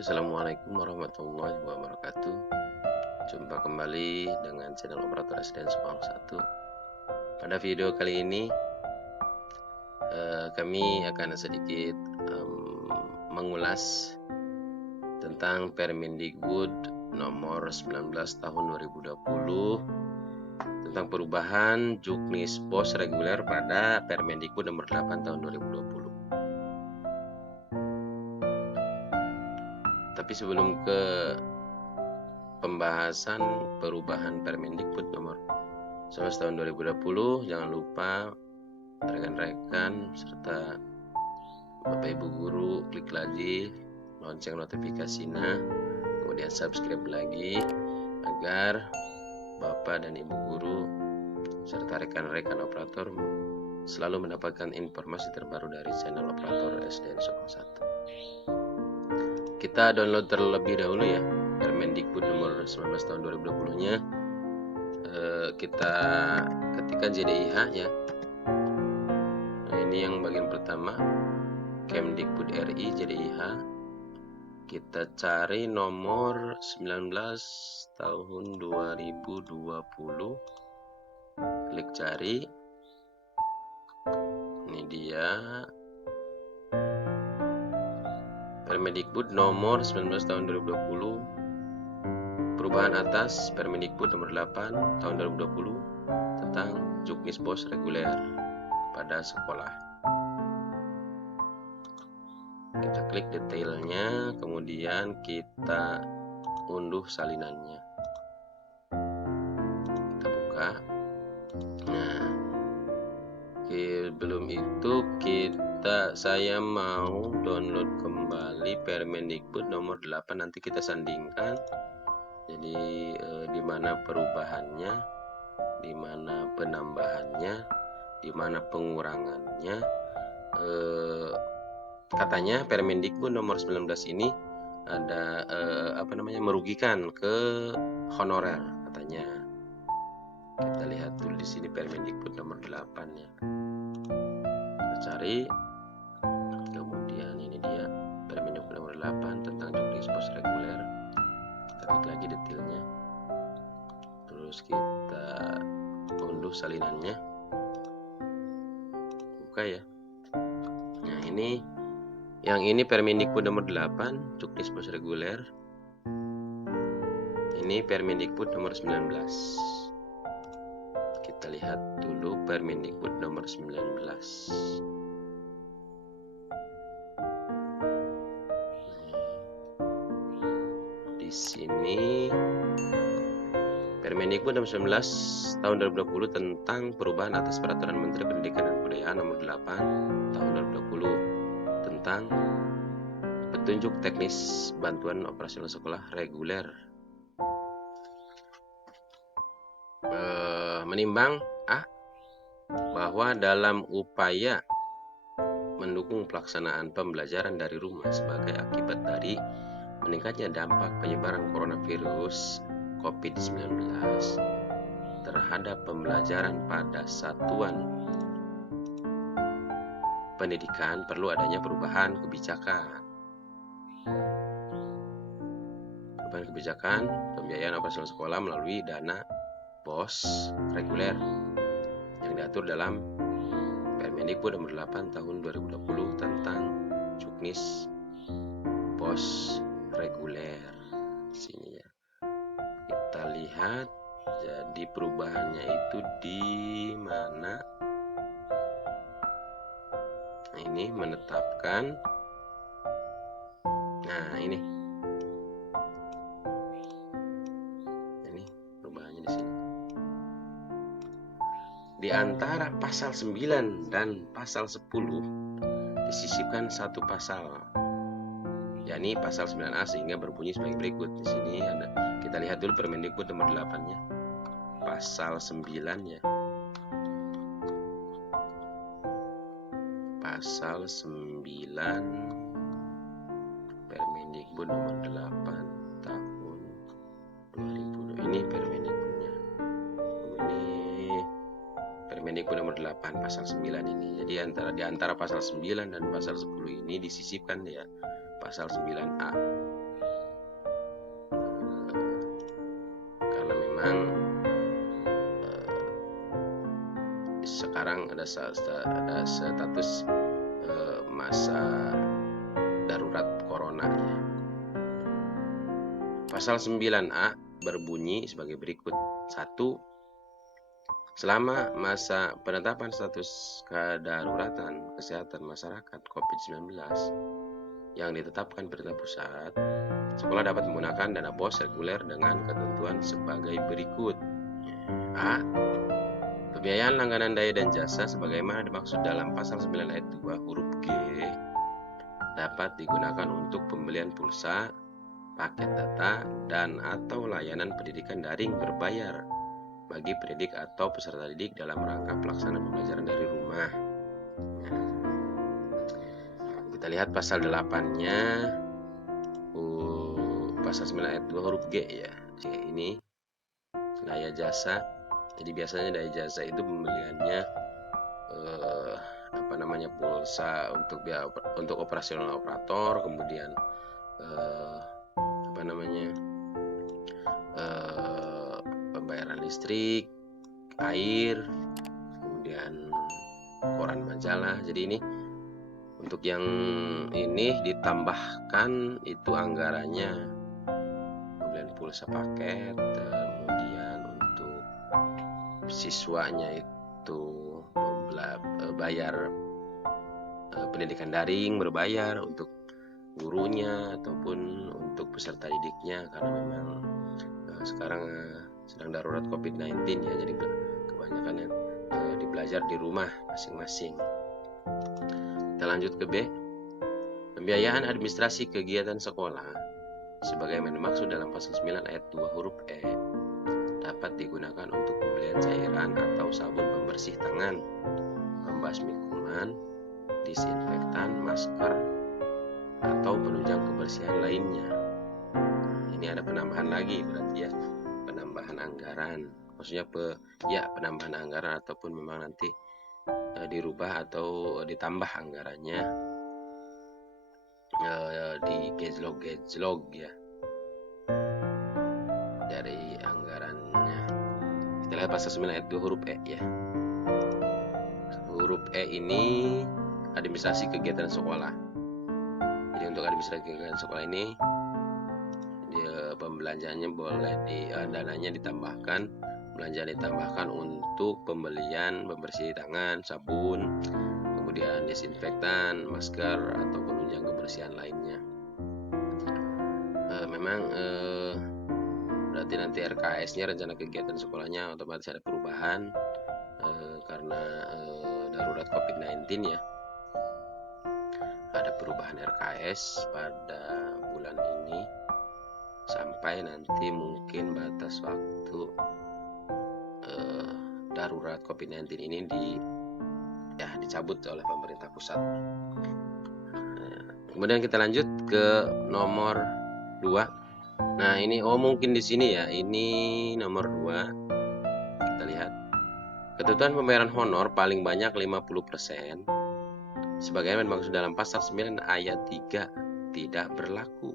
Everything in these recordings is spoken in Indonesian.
Assalamualaikum warahmatullahi wabarakatuh. Jumpa kembali dengan channel Operator SDN Subang 1. Pada video kali ini kami akan sedikit mengulas tentang Permendikbud nomor 19 tahun 2020 tentang perubahan juknis pos reguler pada Permendikbud nomor 8 tahun 2020. Tapi sebelum ke pembahasan perubahan Permendikbud nomor 11 tahun 2020, jangan lupa rekan-rekan serta Bapak Ibu guru klik lagi lonceng notifikasinya, kemudian subscribe lagi agar Bapak dan Ibu guru serta rekan-rekan operator selalu mendapatkan informasi terbaru dari channel Operator SDN Subang 1. Kita download terlebih dahulu ya Permendikbud nomor 19 tahun 2020-nya. Kita ketikkan JDIH ya. Nah, ini yang bagian pertama, Kemdikbud RI JDIH. Kita cari nomor 19 tahun 2020. Klik cari. Ini dia. Permendikbud nomor 19 tahun 2020. Perubahan atas Permendikbud nomor 8 tahun 2020 tentang juknis pos reguler pada sekolah. Kita klik detailnya, kemudian kita unduh salinannya. Kita buka. Nah, sebelum itu saya mau download kembali Permendikbud nomor 8, nanti kita sandingkan. Jadi di mana perubahannya, di mana penambahannya, di mana pengurangannya. Katanya Permendikbud nomor 19 ini ada merugikan ke honorer katanya. Kita lihat dulu di sini Permendikbud nomor 8 ya. Kita cari. Kemudian ini dia Permendikbud nomor 8 tentang juknis pos reguler. Kita klik lagi detailnya. Terus kita unduh salinannya. Buka ya. Nah, yang ini Permendikbud nomor 8 juknis pos reguler. Ini Permendikbud nomor 19. Kita lihat dulu Permendikbud nomor 19. Di sini Permendikbud nomor 19 tahun 2020 tentang perubahan atas Peraturan Menteri Pendidikan dan Kebudayaan nomor 8 tahun 2020 tentang petunjuk teknis bantuan operasional sekolah reguler. Menimbang bahwa dalam upaya mendukung pelaksanaan pembelajaran dari rumah sebagai akibat dari meningkatnya dampak penyebaran coronavirus COVID-19 terhadap pembelajaran pada satuan pendidikan, perlu adanya perubahan kebijakan. Perubahan kebijakan pembiayaan operasional sekolah melalui dana pos reguler yang diatur dalam Permendikbud nomor 8 tahun 2020 tentang juknis pos reguler. Sini ya. Kita lihat jadi perubahannya itu di mana? Nah, ini menetapkan. Nah, ini perubahannya di sini. Di antara pasal 9 dan pasal 10 disisipkan satu pasal, yakni pasal 9A, sehingga berbunyi sebagai berikut. Di sini ada, kita lihat dulu Permendikbud nomor 8-nya. Pasal 9 ya. Pasal 9 Permendikbud nomor 8 tahun 2020. Ini Permendikbudnya. Ini Permendikbud nomor 8 pasal 9 ini. Jadi di antara pasal 9 dan pasal 10 ini disisipkan ya pasal 9A. memang sekarang ada status masa darurat corona ya. Pasal 9A berbunyi sebagai berikut. 1. Selama masa penetapan status kedaruratan kesehatan masyarakat COVID-19 yang ditetapkan pemerintah pusat, sekolah dapat menggunakan dana BOS reguler dengan ketentuan sebagai berikut. A. Pembiayaan langganan daya dan jasa sebagaimana dimaksud dalam pasal 9 ayat 2 huruf G dapat digunakan untuk pembelian pulsa, paket data, dan atau layanan pendidikan daring berbayar bagi pendidik atau peserta didik dalam rangka pelaksanaan pembelajaran dari rumah. Kita lihat pasal 8-nya, pasal 9 ayat 2 huruf G ya. Ini daya jasa. Jadi biasanya daya jasa itu pembeliannya pulsa untuk operasional operator, kemudian pembayaran listrik, air, kemudian koran majalah. Jadi ini untuk yang ini ditambahkan itu anggarannya pembelian pulsa paket, kemudian untuk siswanya itu bayar pendidikan daring berbayar, untuk gurunya ataupun untuk peserta didiknya, karena memang sekarang sedang darurat COVID-19 ya, jadi kebanyakan yang belajar di rumah masing-masing. Kita lanjut ke B. Pembiayaan administrasi kegiatan sekolah sebagaimana dimaksud dalam pasal 9 ayat 2 huruf E dapat digunakan untuk pembelian cairan atau sabun pembersih tangan, pembasmi kuman, disinfektan, masker, atau penunjang kebersihan lainnya. Ini ada penambahan lagi berarti ya, penambahan anggaran. Maksudnya penambahan anggaran ataupun memang nanti dirubah atau ditambah anggarannya di gejlog ya dari anggarannya. Kita lihat pasal 9 ayat 2 huruf E ya. Huruf E ini administrasi kegiatan sekolah. Jadi untuk administrasi kegiatan sekolah ini pembelanjaannya boleh dananya ditambahkan, belanja ditambahkan untuk pembelian pembersih tangan, sabun, kemudian disinfektan, masker, atau penunjang kebersihan lainnya. Memang berarti nanti RKS-nya, rencana kegiatan sekolahnya, otomatis ada perubahan karena darurat COVID-19 ya. Ada perubahan RKS pada bulan ini sampai nanti mungkin batas waktu darurat COVID-19 ini dicabut oleh pemerintah pusat. Kemudian kita lanjut ke nomor 2. Nah, ini mungkin di sini ya, ini nomor 2. Kita lihat. Ketentuan pembayaran honor paling banyak 50% sebagaimana dimaksud dalam pasal 9 ayat 3 tidak berlaku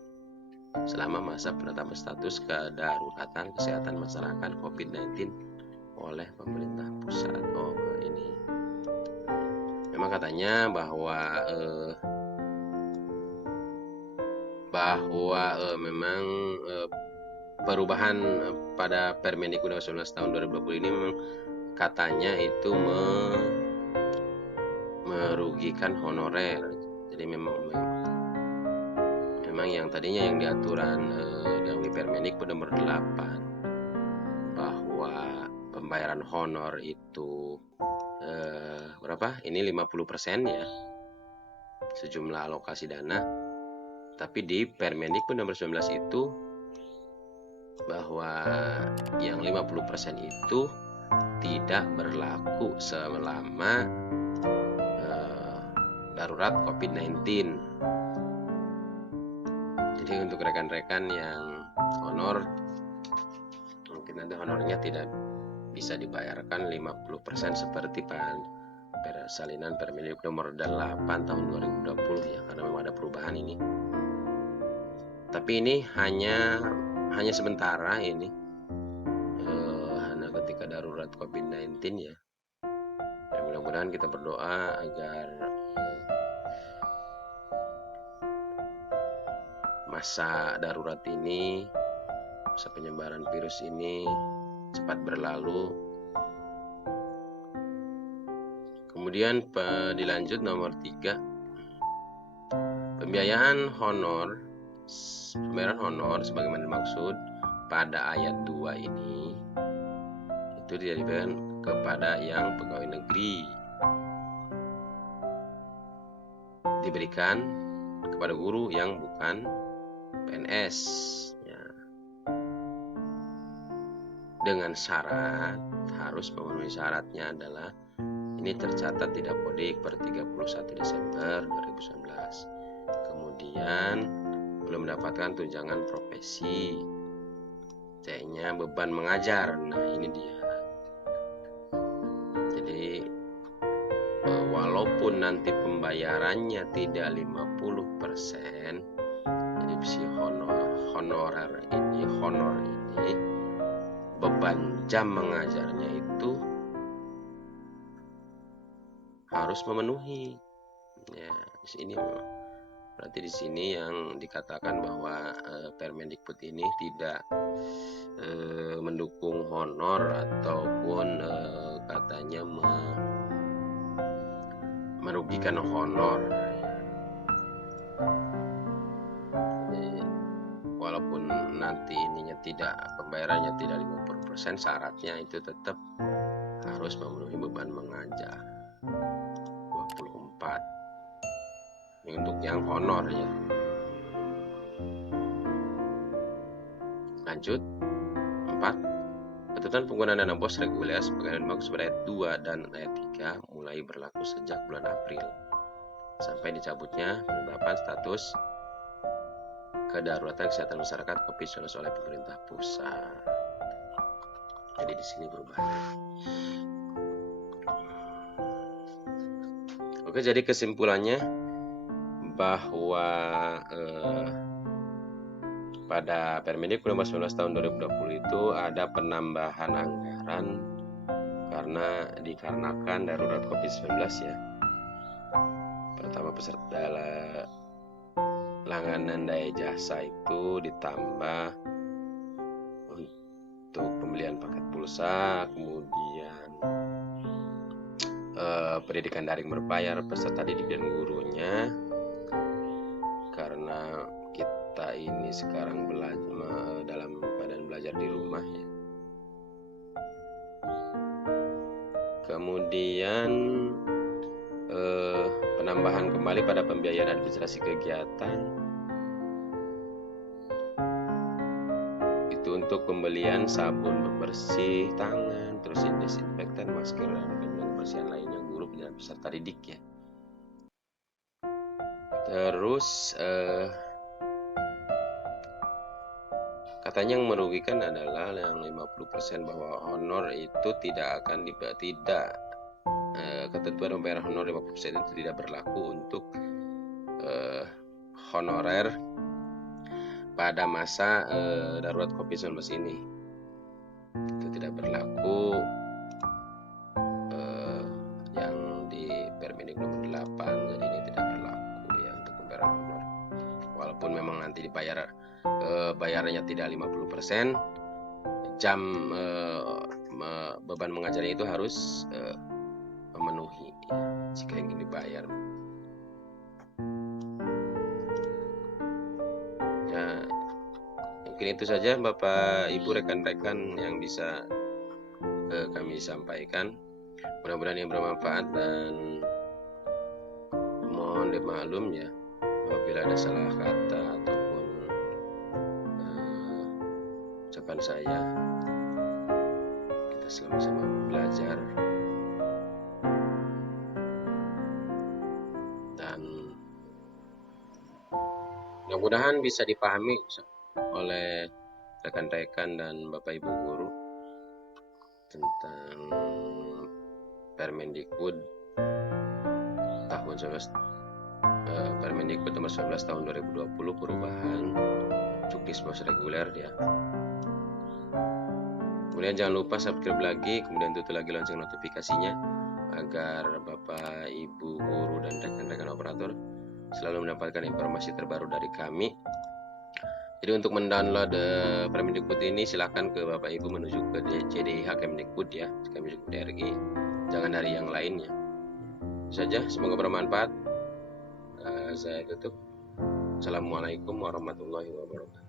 selama masa penetapan status kedaruratan kesehatan masyarakat COVID-19 oleh pemerintah pusat. Ini memang katanya bahwa memang perubahan pada Permendikbud 19 tahun 2020 ini memang katanya itu merugikan honorer. Jadi memang yang tadinya yang diaturan yang di Permendikbud nomor 8 bahwa pembayaran honor itu berapa? Ini 50% ya, sejumlah alokasi dana. Tapi di Permendikbud nomor 19 itu bahwa yang 50% itu tidak berlaku selama darurat COVID-19. Jadi untuk rekan-rekan yang honor, mungkin nanti honornya tidak bisa dibayarkan 50% seperti persalinan Permendikbud nomor 8 tahun 2020 ya, karena memang ada perubahan ini. Tapi ini hanya sementara ini darurat COVID-19 ya. Dan mudah-mudahan kita berdoa agar masa darurat ini, masa penyebaran virus ini cepat berlalu. Kemudian dilanjut nomor 3, pembayaran honor sebagaimana dimaksud pada ayat 2 ini itu diberikan kepada yang pegawai negeri, diberikan kepada guru yang bukan PNS ya. Dengan syarat, harus memenuhi syaratnya adalah ini tercatat tidak mudik per 31 Desember 2019. Kemudian belum mendapatkan tunjangan profesi. C-nya beban mengajar. Nah, ini dia. Jadi walaupun nanti pembayarannya tidak 50%, jadi si honor ini beban jam mengajarnya itu harus memenuhi. Ya, ini berarti di sini yang dikatakan bahwa Permendikbud ini tidak mendukung honor ataupun katanya merugikan honor. Jadi, walaupun nanti ininya pembayarannya tidak 50%, syaratnya itu tetap harus memenuhi beban mengajar 24. Ini untuk yang honor ya. Lanjut 4. Ketentuan penggunaan dana BOS reguler sebagai dimaksud pada ayat 2 dan ayat 3 mulai berlaku sejak bulan April sampai dicabutnya penetapan status kedaruratan kesehatan masyarakat COVID-19 oleh pemerintah pusat. Jadi di sini berubah. Oke, jadi kesimpulannya bahwa pada Permendikbud nomor 19 tahun 2020 itu ada penambahan anggaran dikarenakan darurat COVID-19 ya. Pertama, peserta langganan daya jasa itu ditambah untuk pembelian paket pulsa, kemudian pendidikan daring berbayar peserta didik dan gurunya, karena kita ini sekarang dalam keadaan belajar di rumah ya. Kemudian penambahan kembali pada pembiayaan administrasi kegiatan itu untuk pembelian sabun pembersih tangan, terus desinfektan, masker, dan kebersihan lainnya guru dan peserta didik ya. Terus katanya yang merugikan adalah yang 50%, bahwa honor itu ketentuan pembayaran honor 50% itu tidak berlaku untuk honorer pada masa darurat COVID-19 ini. Itu tidak berlaku yang di Permendikbud nomor 8, jadi ini tidak berlaku ya untuk pembayaran honor. Walaupun memang nanti bayarnya tidak 50%, jam beban mengajarnya itu harus memenuhi ya, jika ingin dibayar. Ya, mungkin itu saja Bapak Ibu, rekan-rekan yang bisa kami sampaikan. Mudah-mudahan ini bermanfaat dan mohon dimaklum ya apabila ada salah kata ataupun ucapan saya. Kita sama-sama belajar dan mudah-mudahan bisa dipahami oleh rekan-rekan dan Bapak Ibu guru tentang Permendikbud Permendikbud nomor 19 tahun 2020 perubahan Cukdisbos reguler ya. Kemudian jangan lupa subscribe lagi, kemudian tutup lagi lonceng notifikasinya agar Bapak, Ibu, guru, dan rekan-rekan operator selalu mendapatkan informasi terbaru dari kami. Jadi untuk mendownload Permendikbud ini silakan ke Bapak Ibu menuju ke CDIH Kemdikbud ya, Kemdikbud RI, jangan dari yang lainnya. Itu saja, semoga bermanfaat. Saya tutup. Assalamualaikum warahmatullahi wabarakatuh.